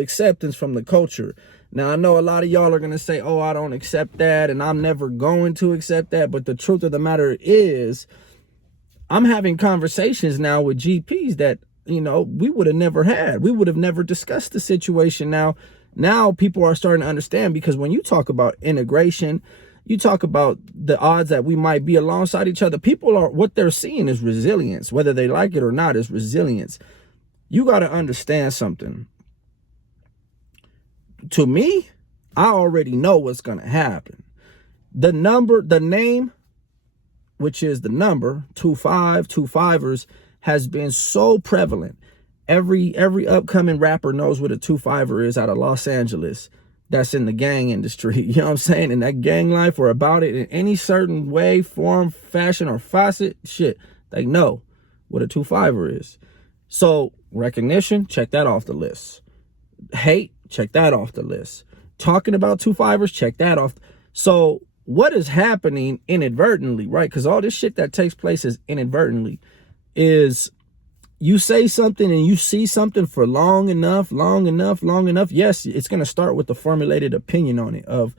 acceptance from the culture. Now, I know a lot of y'all are going to say, oh, I don't accept that, and I'm never going to accept that. But the truth of the matter is, I'm having conversations now with GPs that, you know, we would have never had. We would have never discussed the situation. Now people are starting to understand, because when you talk about integration, you talk about the odds that we might be alongside each other. People are, what they're seeing is resilience, whether they like it or not, is resilience. You got to understand something. To me, I already know what's going to happen. The name, which is the number 25ers, has been so prevalent. Every upcoming rapper knows what a 25er is out of Los Angeles that's in the gang industry. You know what I'm saying? In that gang life, or about it in any certain way, form, fashion, or facet, shit, they know what a 25er is. So recognition, check that off the list. Hate, check that off the list. Talking about 25ers, check that off. So what is happening inadvertently, right? Because all this shit that takes place is inadvertently, is you say something and you see something for long enough. Yes, it's going to start with the formulated opinion on it of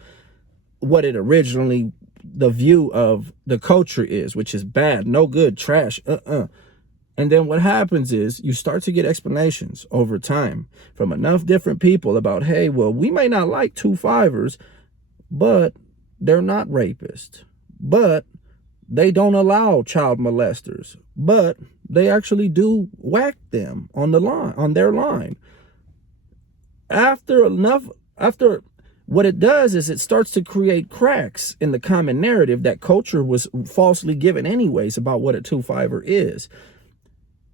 what it originally, the view of the culture is, which is bad, no good, trash, And then what happens is you start to get explanations over time from enough different people about, hey, well, we may not like 25ers, but they're not rapists, but they don't allow child molesters, but they actually do whack them on the line, on their line. After what it does is it starts to create cracks in the common narrative that culture was falsely given anyways about what a 25er is.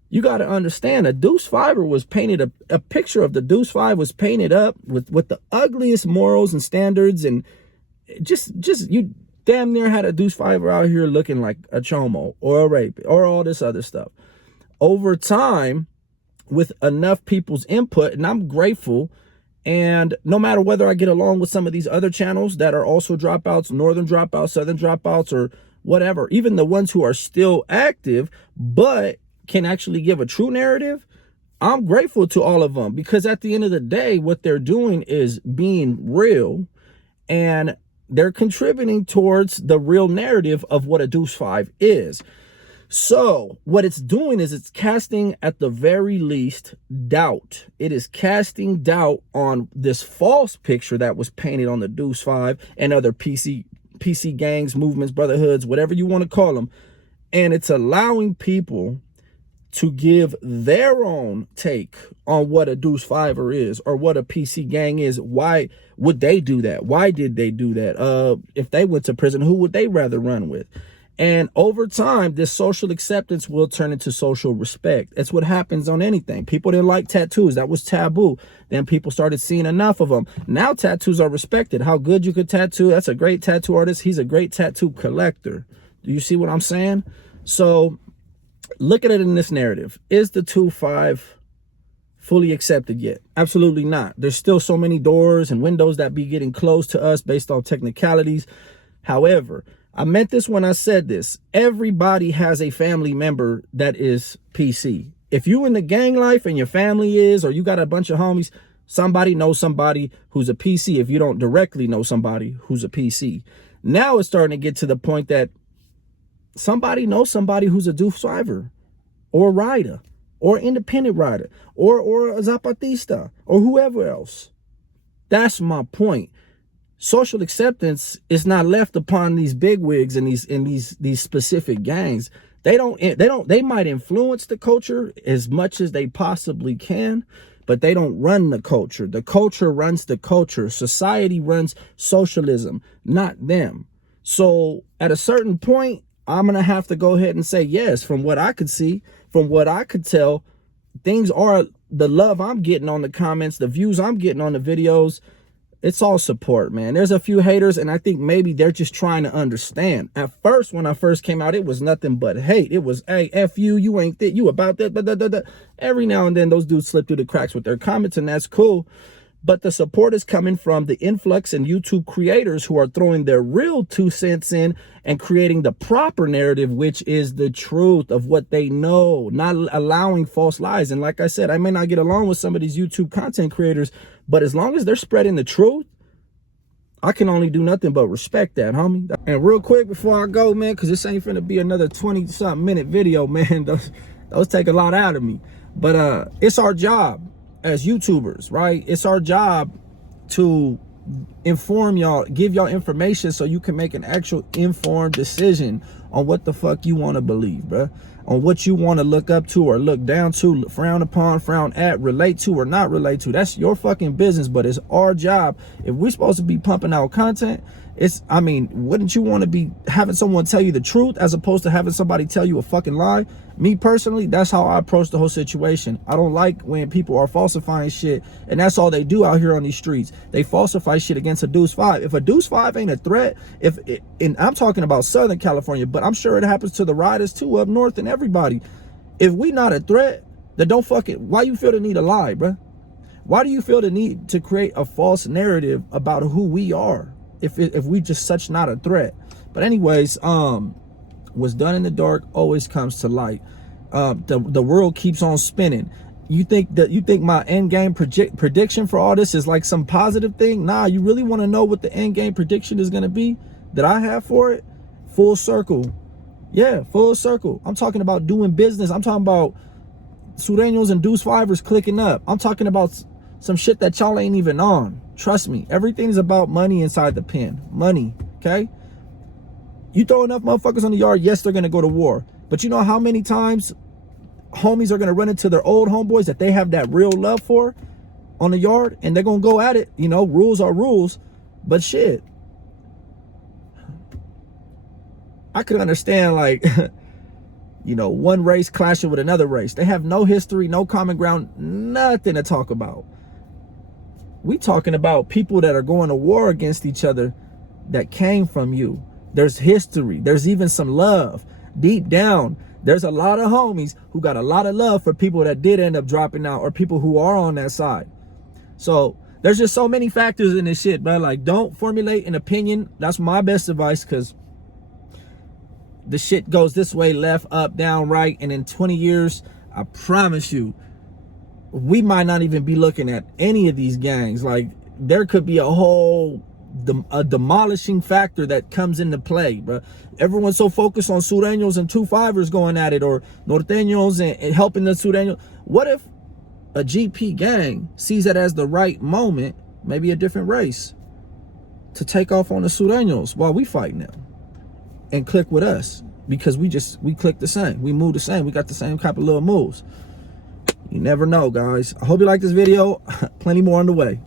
You got to understand, a Deuce Fiver was painted, a picture of the Deuce Five was painted up with the ugliest morals and standards, and just you damn near had a Deuce Fiver out here looking like a chomo or a rape or all this other stuff. Over time, with enough people's input, and I'm grateful, and no matter whether I get along with some of these other channels that are also dropouts, northern dropouts, southern dropouts, or whatever, even the ones who are still active but can actually give a true narrative, I'm grateful to all of them, because at the end of the day, what they're doing is being real, and they're contributing towards the real narrative of what a Deuce Five is. So what it's doing is it's casting, at the very least, doubt. It is casting doubt on this false picture that was painted on the Deuce Five and other PC gangs, movements, brotherhoods, whatever you want to call them. And it's allowing people to give their own take on what a Deuce Fiver is or what a PC gang is. Why would they do that? Why did they do that? If they went to prison, who would they rather run with? And over time, this social acceptance will turn into social respect. That's what happens on anything. People didn't like tattoos. That was taboo. Then people started seeing enough of them. Now tattoos are respected. How good you could tattoo. That's a great tattoo artist. He's a great tattoo collector. Do you see what I'm saying? So look at it in this narrative. Is the 2-5 fully accepted yet? Absolutely not. There's still so many doors and windows that be getting closed to us based on technicalities. However, I meant this when I said this. Everybody has a family member that is PC. If you in the gang life and your family is, or you got a bunch of homies, somebody knows somebody who's a PC if you don't directly know somebody who's a PC. Now it's starting to get to the point that somebody knows somebody who's a Deuce Fiver or a rider or independent rider or a Zapatista or whoever else. That's my point. Social acceptance is not left upon these bigwigs and these specific gangs. They might influence the culture as much as they possibly can, but they don't run the culture. The culture runs the culture. Society runs socialism, not them. So at a certain point, I'm going to have to go ahead and say, yes, from what I could see, from what I could tell, things are, the love I'm getting on the comments, the views I'm getting on the videos, it's all support, man. There's a few haters, and I think maybe they're just trying to understand. At first, when I first came out, it was nothing but hate. It was, hey, F you, you ain't that, you about that, Every now and then, those dudes slip through the cracks with their comments, and that's cool. but the support is coming from the influx in YouTube creators who are throwing their real 2 cents in and creating the proper narrative, which is the truth of what they know, not allowing false lies. And like I said, I may not get along with some of these YouTube content creators, but as long as they're spreading the truth, I can only do nothing but respect that, homie. And real quick before I go, man, because this ain't finna be another 20-something minute video, man. Those take a lot out of me. But it's our job as YouTubers, right? It's our job to inform y'all, give y'all information so you can make an actual informed decision on what the fuck you want to believe, bruh. On what you want to look up to or look down to, frown upon, frown at, relate to or not relate to. That's your fucking business, but it's our job. If we're supposed to be pumping out content, I mean, wouldn't you want to be having someone tell you the truth as opposed to having somebody tell you a fucking lie? Me personally, that's how I approach the whole situation. I don't like when people are falsifying shit, and that's all they do out here on these streets. They falsify shit against a Deuce 5. If a Deuce 5 ain't a threat, and I'm talking about Southern California, but I'm sure it happens to the riders too up north and everybody. If we not a threat, then don't why you feel the need to lie, bruh? Why do you feel the need to create a false narrative about who we are if we just such not a threat? But anyways, what's done in the dark always comes to light. The world keeps on spinning. You think my end game prediction for all this is like some positive thing? Nah, you really want to know what the end game prediction is going to be that I have for it? Full circle. Yeah, full circle. I'm talking about doing business. I'm talking about Sureños and Deuce 5ers clicking up. I'm talking about some shit that y'all ain't even on. Trust me, everything's about money inside the pen. Money, okay? You throw enough motherfuckers on the yard, yes, they're gonna go to war. But you know how many times homies are gonna run into their old homeboys that they have that real love for on the yard, and they're gonna go at it. You know, rules are rules, but shit, I could understand, like, you know, one race clashing with another race. They have no history, no common ground, nothing to talk about. We talking about people that are going to war against each other that came from you. There's history. There's even some love. Deep down, there's a lot of homies who got a lot of love for people that did end up dropping out or people who are on that side. So there's just so many factors in this shit, bro. Like, don't formulate an opinion. That's my best advice, because the shit goes this way, left, up, down, right. And in 20 years, I promise you, we might not even be looking at any of these gangs. Like, there could be a demolishing factor that comes into play, bro. Everyone's so focused on Sureños and 2 5ers going at it, or Norteños and helping the Sureños. What if a GP gang sees it as the right moment, maybe a different race, to take off on the Sureños while we fighting them and click with us? Because we click the same, we move the same, we got the same type of little moves. You never know, guys. I hope you like this video. Plenty more on the way.